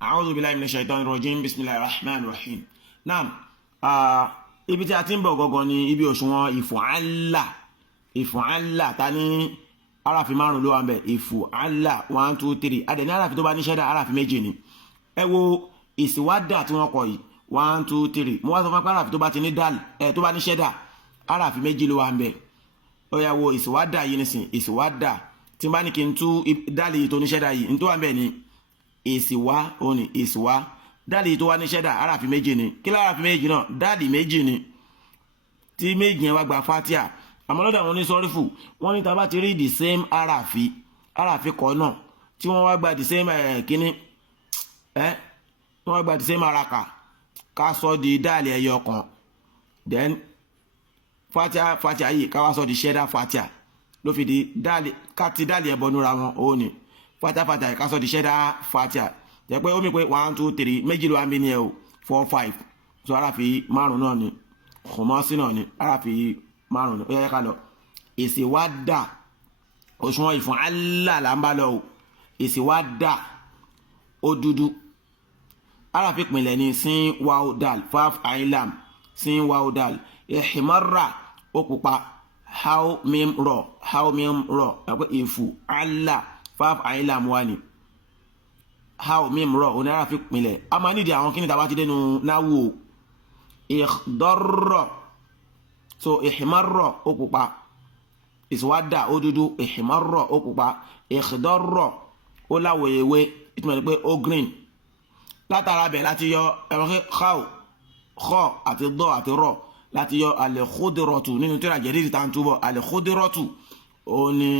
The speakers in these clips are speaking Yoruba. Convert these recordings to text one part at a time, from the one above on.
a'udhu billahi minash shaitanir rajim bismillahir rahmanir rahim. Naam, ibi tí a ti ń bọ̀ gangan ni ibi òṣùwọ̀n ìfù'álà ta ní aráàfin márùn ló wà ń bẹ̀. ìfù'álà 1 2 3 adẹ̀ ní aráàfin tó bá ní ṣẹ́dá aráàfin méjì ni. ẹ wo ìsìwádà tí wọ́n kọ yìí 1 2 3 mo wá sọ fún pé aráàfin tó bá ti ní dal tó bá ní ṣẹ́dá aráàfin méjì ló wà ń bẹ̀. ó yá wo ìsìwádà yìí nìsín ìsìwádà tí n bá ní kí n tú dálì yìí tó ní ṣẹ́dá yìí n tó wà ń bẹ̀ ni ìsìwá ó ní ìsìwá dálì yìí tó wà ní ṣẹ́dá aráàfin méjì ni kí láráàfin méjì náà dálì méjì ni tí méjì yẹn wá gba fatia àmọ́ lọ́dọ̀ àwọn onísọ́rífù wọ́n ní tá bá ti rí the same aráàfin kan náà tí wọ́n wá gba the same kíní wọ́n wá gba the same araka ká sọ di dálì ẹyọ kan then fatia yìí ká wá sọ di ṣẹ́dá fatia ló fi di dálì ká ti dálì ẹbọ núra wọn ó ní fatia yìí ká sọ di ṣẹ́dá fatia jẹ́ pé ó mi pé 1 2 3 méjì ló wá ń bí ní ẹ o 4 5 so aráàfin márùn náà ni kòmọ́sí náà ni aráàfin márùn ní ó yẹ ká lọ. ìsìwádà òṣùwọ̀n ìfù'álà là ń bá lọ o ìsìwádà ó dúdú aráàfin ìpìlẹ̀ ni sin waudal faf ailam sin waudal ìhìmọ́ra ó pupa how mim rọ ẹ̀pẹ́ ìfù'álà faf ailam wà ní how mim rọ òní aráàfin ìpìlẹ̀ a máa nídìí àwọn kíni tàbá ti dẹnu náwó ìdọ́rọ̀ so ìhìmọ́rọ̀ ó pupa ìsìwádà ó dúdú ìhìmọ́rọ̀ ó pupa ìdọ́rọ̀ ó láwọ̀ ewé ìtumọ̀ ní pé ó green látara bẹ̀ láti yọ ẹ̀rọ̀kẹ́ xọ́ àti dọ́ àti rọ̀ láti yọ alẹ́kódìrọ̀tù nínú tíra jẹ́rìí tá ń túbọ̀ alẹ́kódìrọ̀tù ó ní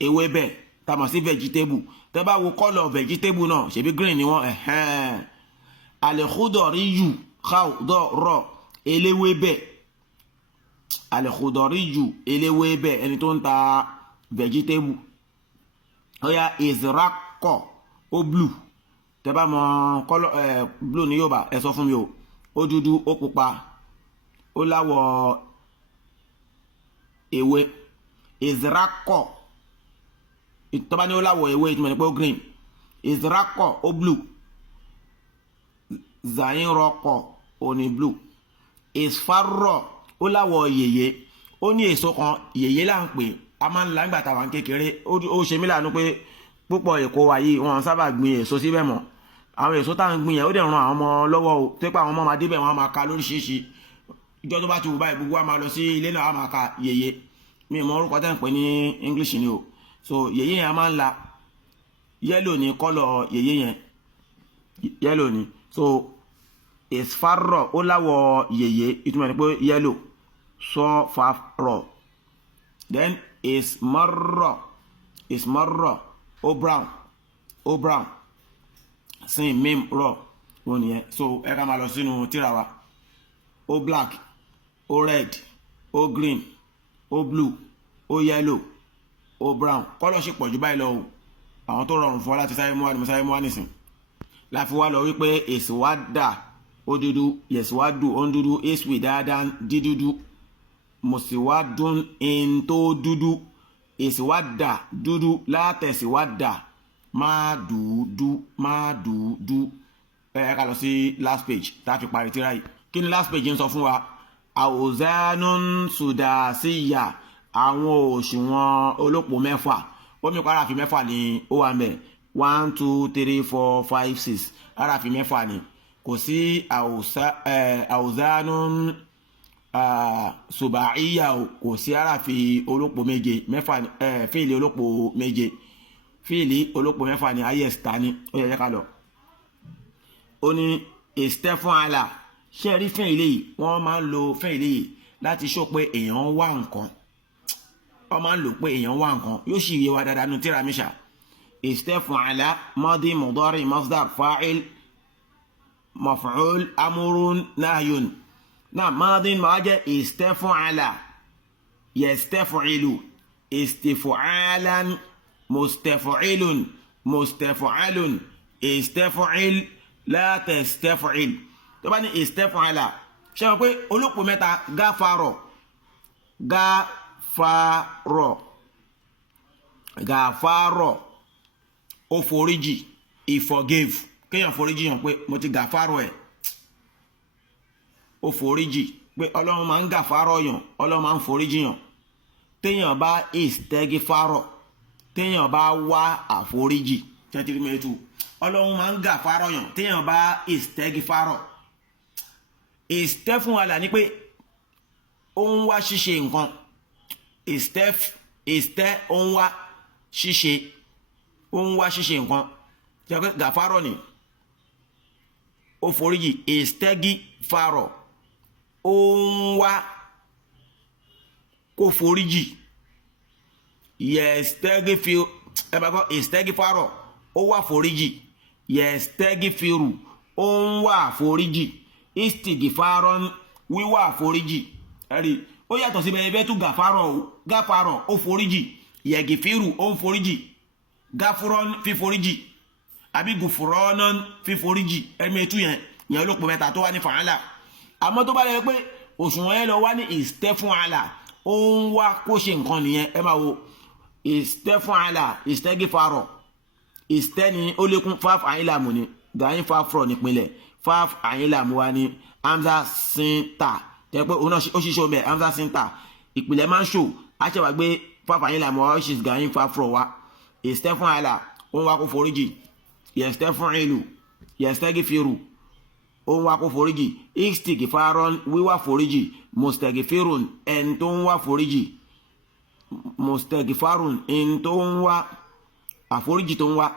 ewé bẹ̀ tàmọ̀ sí vegetable tẹ́ bá wo kọ́lọ̀ vegetable náà ṣebí green ni wọ́n alẹ́kódọ̀ríyù xawdọ̀rọ̀ eléwébẹ̀ alẹ́kódọ̀ríyù eléwébẹ̀ ẹni tó ń ta vegetable ó yá ìzìrákọ̀ ó blue tẹ́ bá mọ̀ kọ́lọ̀ blue ní Yorùbá ẹ sọ fún mi o ó dúdú ó pupa ó láwọ̀ ewé ìzìrákọ̀ tó bá ní ó láwọ̀ ewé ìtumọ̀ ní pé ó green ìzìrákọ̀ ó blue zayin rọkọ òní blue ìsfarọ ó láwọ̀ yèyé ó ní èso kan yèyé là ń pè a máa ń la nígbà táwọn kékeré ó ṣe mí láàánú pé púpọ̀ èkó wa yìí wọn sábà gbin èso síbẹ̀ mọ́ àwọn èso tá à ń gbin yẹn ó dẹ̀ ran àwọn ọmọ lọ́wọ́ o tó pé àwọn ọmọ máa débẹ̀ wọn á máa ka lóríṣiríṣi ìjọ tó bá ti wù báyìí gbogbo wa máa lọ sí ilé náà á máa ka yèyé mi ò mọ orúkọ tẹ́ ń pè ní English ni o so yèyé yẹn a máa ń la yẹ́lò ní kọ́lọ̀ yèyé yẹn yẹ́lò ní so ìsfarọ̀ ó láwọ̀ yèyé ìtumọ̀ ní pé yẹ́lò sọ farọ̀ then ìsmọ́rọ̀ ó brown sin mim rọ̀ wọ́n nìyẹn so ẹ ká máa lọ sínú tírà wa ó black ó red ó green ó blue ó yellow ó brown kọ́lọ̀ ṣe pọ̀ jù báyìí lọ o àwọn tó rọrùn fún wa láti sáré mú wá nìsín láfi wá lọ wípé ìsìwádà ó dúdú yẹ̀sìwádù ó ń dúdú èsì dáadáa dídúdú mùsìwádùn in tó dúdú ìsìwádà dúdú látẹ̀sìwádà máa dúdú ẹ ká lọ sí last page tá a fi parí tíra yìí kí ni last page ń sọ fún wa àwòzánún sùdàsíyà àwọn òṣùwọ̀n olópò mẹ́fà ó mi pa aráàfin mẹ́fà ní ó wà ń bẹ̀ 1 2 3 4 5 6 aráàfin mẹ́fà ni kò sí àwòzánún sùbàíyà kò sí aráàfin olópò méje mẹ́fà fíìlì olópò méje fíìlì olópò mẹ́fà ni highest ta ni ó yẹ ká lọ ó ní ìstẹ́fún àlà ṣe rí fíìlì yìí wọ́n máa ń lo fíìlì yìí láti ṣó pé èèyàn wá nǹkan wọ́n máa ń lò pé èèyàn wá nǹkan yóò sì yé wa dáadáa nu tíra míṣà ìstẹ́fún àlà mọ́dí mọ̀dọ́rì masdar fa'il maf'ul amurun nahyun náà mọ́dí máa jẹ́ ìstẹ́fún àlà yẹstẹ́fùìlù istifu'alan mustaf'ilun mustaf'alun istaf'il la tastaf'il tó bá ní istaf'ala ṣé wọ́n pé olóòpó mẹ́ta gáfàrọ̀ ó foríjì, he forgave, kéèyàn foríjì yàn pé mo ti gàfárọ̀ ẹ̀, ó foríjì pé ọlọ́run máa ń gàfárọ̀ yàn, ọlọ́run máa ń foríjì yàn. Téèyàn bá ìstẹ́gífárọ̀, téèyàn bá wá àforíjì, tẹ́tìrí mẹ́tù, ọlọ́run máa ń gàfárọ̀ yàn téèyàn bá ìstẹ́gífárọ̀. Ìstẹ́ fún àlà ní pé ó ń wá ṣíṣe nǹkan, ìstẹ́ ó ń wá ṣíṣe, ó ń wá ṣíṣe nǹkan. Ṣé pé gàfárọ̀ ni ó foríjì, ìstẹ́gífárọ̀ ó ń wá kó foríjì. Yẹ̀stẹ́gífírù, ẹ bá gbọ́ ìstẹ́gífárọ̀ ó wá foríjì, yẹ̀stẹ́gífírù ó ń wá foríjì, ìstìgífárọ̀ wíwá foríjì. Ẹ̀rí ó yàtọ̀ síbẹ̀ ẹbẹ́ tún gáfárọ̀ ó foríjì, yẹ̀gífírù ó ń foríjì, gáfúrọ́n fíforíjì àbí gùfúrọ́nán fíforíjì. ẹ̀mẹ́tù yẹn ló pọ̀ mẹ́ta tó wá ní fàálà. Àmọ́ tó bá lẹ́ pé òṣùwọ̀n yẹn lọ wá ní ìstẹ́ fún àlà, ó ń wá kó ṣe nǹkan nìyẹn. ẹ máa wo ìstẹ́ fún àlà, ìstẹ́gífárọ̀, ìstẹ́ ni ó lékún fáf àyínlàmù ni, gàáyín fáfrọ̀ nípìnlẹ̀, fáf àyínlàmù wa ní hamza sinta, tẹ́ pé òun náà ó ṣiṣẹ́ ọbẹ̀ hamza sinta, ìpìlẹ̀ máa ń ṣò àṣẹwà gbé fáf àyínlàmù wa ó ṣì gàáyín fáfrọ̀ wa. ìstẹ́ fún àlà ó ń wá kó foríjì, yẹ̀stẹ́ fún ìlú, yẹ̀stẹ́gífírù ó ń wá kó foríjì, ìstìgífárọ̀ wíwá foríjì, mùstẹ̀gífírùn ẹni tó ń wá foríjì, mùstẹ̀gífárùn ẹni tó ń wá àforíjì tó ń wá.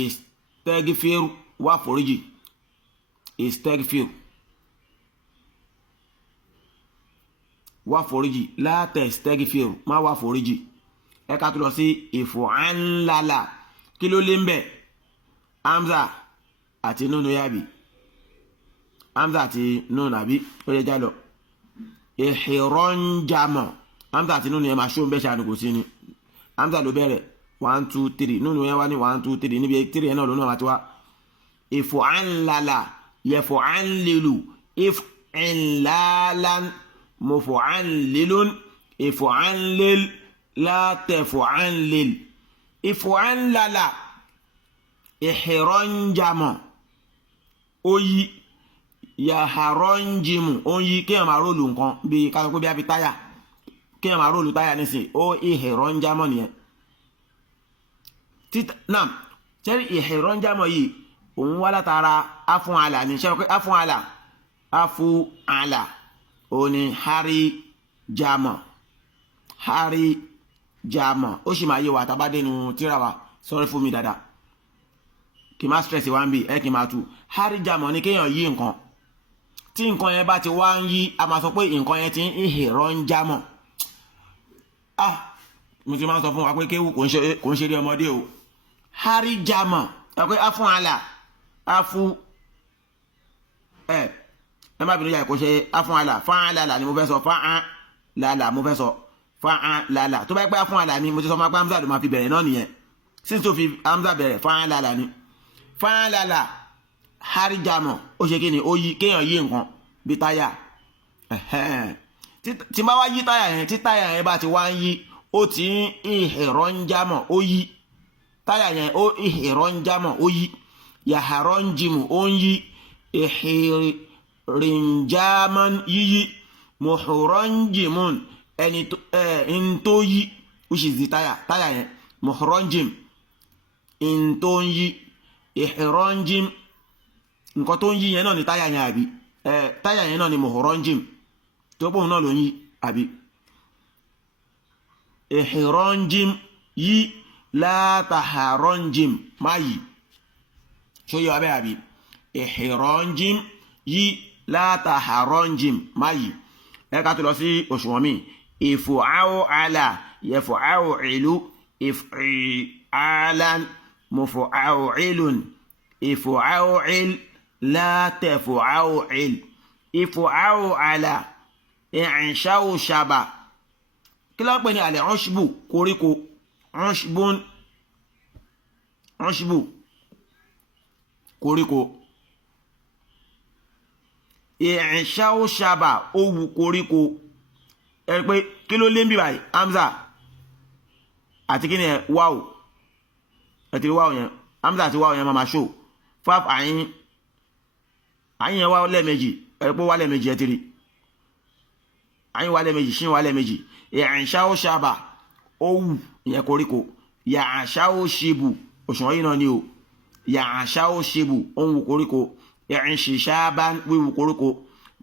Ìstẹ́gífírù wá foríjì, ìstẹ́gífírù wá foríjì, látẹ̀stẹ́gífírù má wá foríjì. ẹ ká tó lọ sí ìfọ̀ánlálà, kí ló lé ń bẹ̀? Hamza àti nunu yabi, Hamza àti nunu àbí ó yẹ jálọ. Ìhìrọ́njàmọ̀, Hamza àti nunu yẹn máa ṣó ń bẹ́ ṣàánú kò sí ni. Hamza ló bẹ̀rẹ̀ 1 2 3, nunu yẹn wá ní 1 2 3, níbi 3 yẹn náà ló náà wá ti wá. Ìfọ̀ánlálà, yẹfọ̀ánlélù, ìfọ̀ánlálan, mọ̀fọ̀ánlélún, ìfọ̀ánlél, látẹ̀fọ̀ánlél. Ìfọ̀ánlálà, ìhìrọ́njàmọ̀ ó yí, yàhàrọ́njìmù ó ń yí, kéèyàn máa róòlù nǹkan bí ká sọ pé bí a fi táyà, kéèyàn máa róòlù táyà nísìn, ó ìhìrọ́njàmọ̀ nìyẹn. Náà ṣẹ́rí ìhìrọ́njàmọ̀ yìí òun wá látara afún àlà ní ṣẹ́rí pé afún àlà, afún àlà ó ní hárí jàmọ̀, hárí jàmọ̀ ó sì máa yé wa tàbá dénú tíra wa, sọ́rí fún mi dáadáa kì máa stress wa ń bì ẹ kì máa tu. Háríjàmọ̀ ni kéèyàn yí nǹkan, tí nǹkan yẹn bá ti wá ń yí a máa sọ pé nǹkan yẹn ti ń ìhìrọ́njàmọ̀. Mo ti máa ń sọ fún wa pé kéwù kò ń ṣeré ọmọdé o. Háríjàmọ̀ ẹ pé afún àlà, afún ẹ má bínú yà kó ṣe afún àlà, fáán lálà ni mo fẹ́ sọ, fáán lálà mo fẹ́ sọ, fáán lálà. tó bá yẹ pé afún àlà ni mo ti sọ máa pé Hamza ló máa fi bẹ̀rẹ̀ náà nìyẹn, sísè tó fi Hamza bẹ̀rẹ̀ fáán lálà ni. Fáńlálà, háríjàmọ̀ ó ṣe kí ni ó yí, kéèyàn yí nǹkan bí táyà. Tí bá wá yí táyà yẹn, tí táyà yẹn bá ti wá ń yí, ó ti ń ìhìrọ́njàmọ̀ ó yí, táyà yẹn ó ìhìrọ́njàmọ̀ ó yí, yàhàrọ́njìmù ó ń yí, ìhìrìnjàmọ̀ yíyí, mùhùrọ́njìmùn ẹni tó yí, which is the táyà yẹn, mùhùrọ́njìm ẹni tó ń yí, ìhìrọ́njìm nǹkan tó ń yí yẹn náà ni táyà yẹn àbí táyà yẹn náà ni mùhùrọ́njìm tó pọ̀ náà ló ń yí àbí. ìhìrọ́njìm yí, látàhàrọ́njìm má yí, ṣó yẹ wá bẹ́ẹ̀ àbí. ìhìrọ́njìm yí, látàhàrọ́njìm má yí. ẹ ká tó lọ sí òṣùwọ̀n mi. ìfọ̀áwọ̀ àlà, yẹfọ̀áwọ̀ ìlú, ìfọ̀álan, mufa'il, ifa'il, la tafa'il. Ifa'ala, i'shau shaba. Kí ló pè ní al-ushbu? Koríko. Ushbu koríko. I'shau shaba, ó wù koríko. Ẹ pé kí ló lé ń bí báyìí Hamza, àti kí ni ẹ wáwò ẹ ti wáwò yẹn hamza àti wáwò yẹn máa show faf àyín yẹn wá lẹ́ẹ̀mejì ẹ pé wá lẹ́ẹ̀mejì ẹ ti rí àyín wá lẹ́ẹ̀mejì ṣín wá lẹ́ẹ̀mejì ìrìnṣáwó ṣàbà ó wù ìyẹn koríko yàṣáwó ṣibù òṣùwọ̀n yìí náà ni o yàṣáwó ṣibù ó ń wù koríko ìrìnṣìṣàbà wíwù koríko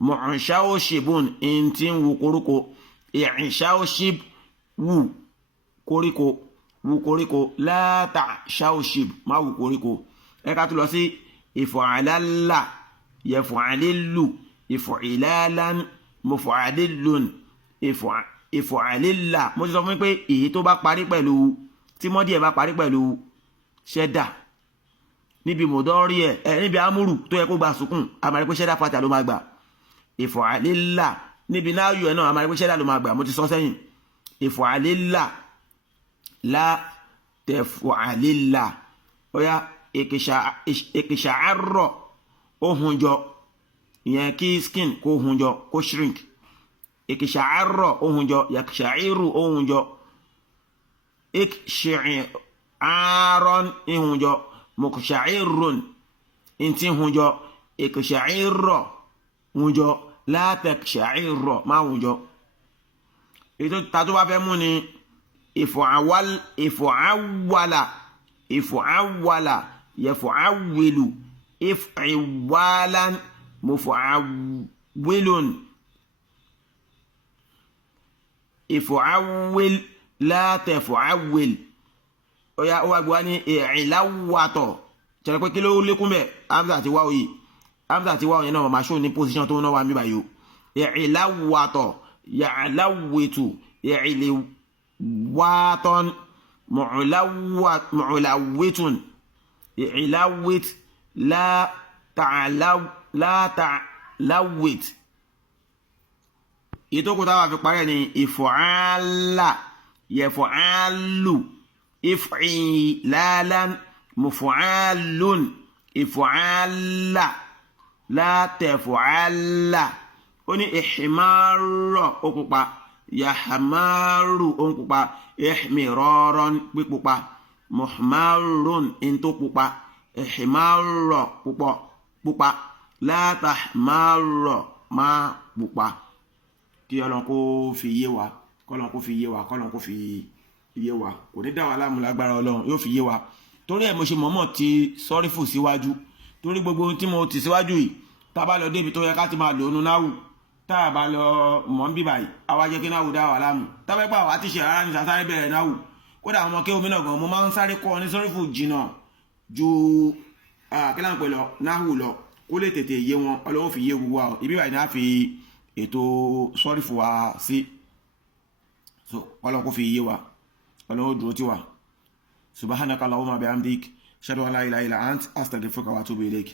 mọ̀ọ́nṣáwó ṣibùn ń tí ń wù koríko ìrìnṣáwó ṣib wù koríko láàtà ṣáwó ṣib má wù koríko ẹ ká tó lọ sí ìfọ̀àlálà yẹfọ̀àlélù ìfọ̀ìlálán mọ̀fọ̀àlélùn ìfọ̀àlélà mo ti sọ fún mi pé èyí tó bá parí pẹ̀lú tí mọ́dí ẹ̀ bá parí pẹ̀lú ṣẹ́dà níbi mọ̀dọ́rí ẹ̀ níbi amúrù tó yẹ kó gba sùkùn àmàrí pé ṣẹ́dà fàtà ló máa gbà ìfọ̀àlélà níbi náàyù ẹ̀ náà àmàrí pé ṣẹ́dà ló máa gbà mo ti sọ sẹ́yìn ìfọ̀àlélà la tẹ̀fọ̀àlélà ó yá ìkìṣàárọ̀ ó hun jọ ìyẹn kí skin kó hun jọ kó shrink ìkìṣàárọ̀ ó hun jọ yàkìṣàírù ó hun jọ ìkìṣàárọ̀ ìhun jọ mọ̀kìṣàírùn ìntí hun jọ ìkìṣàírọ̀ hun jọ látẹ̀kìṣàírọ̀ má hun jọ ètò tàtó bá fẹ́ mú ni ìfọ̀áwàlà yẹfọ̀áwìlù ìfọ̀áwàlán mọ̀fọ̀áwìlùn ìfọ̀áwìl látẹ̀fọ̀áwìl ó yá ó wá gbọ́ ní ìrìnláwàtọ̀ ṣẹlẹ̀ pé kí ló lékún bẹ̀ hamza àti wáwò yìí hamza àti wáwò yẹn náà máa ṣó ní position tó náà wà mí báyìí ìrìnláwàtọ̀ yàláwìtù ìrìnláwàtọ̀n mọ̀ọ́láwìtùn ìrìnláwìt látàláwìt ìtókù táwà fi parẹ́ ni ìfọ̀álà yẹfọ̀álù ìfìlálán mọ̀fọ̀álùn ìfọ̀álà látẹ̀fọ̀álà ó ní ìhìmárọ̀ ó pupa yàhàmárù ó ń pupa ìhìmírọ́rọ́ pípupa mọ̀hàmárùn in tó pupa ìhìmárọ̀ pupa látàmárọ̀ má pupa kí Ọlọ́run kó fi yé wa kọ́lọ́run kó fi yé wa kọ́lọ́run kó fi yé wa kò ní dá wa láàmú lágbára Ọlọ́run yóò fi yé wa torí ẹ̀ mo ṣe mọ̀ọ́mọ̀ ti sọ́rífù síwájú torí gbogbo ohun tí mo ti síwájú yìí tá a bá lọ débi tó yẹ ká ti máa lò ó nu náwù tá a bá lọ mọ̀ ń bí báyìí àwa jẹ́ kí náwù dá wa láàmú tá a bá gbà wá ti ṣe rárá ní sáré bẹ̀rẹ̀ náwù kódà àwọn ọmọ kéwòn mi náà gan mo máa ń sáré kọ́ ní sọ́rífù jìnnà ju kíláǹpẹ̀ lọ náwù lọ kó lè tètè yé wọn Ọlọ́run fi yé gbogbo wa ibi báyìí náà fi ètò sọ́rífù wa sí so Ọlọ́run kó fi yé wa Ọlọ́run dúró tí wa subhanaka Allahumma bihamdik ashhadu an la ilaha illa ant astaghfiruka wa atubu ilayk.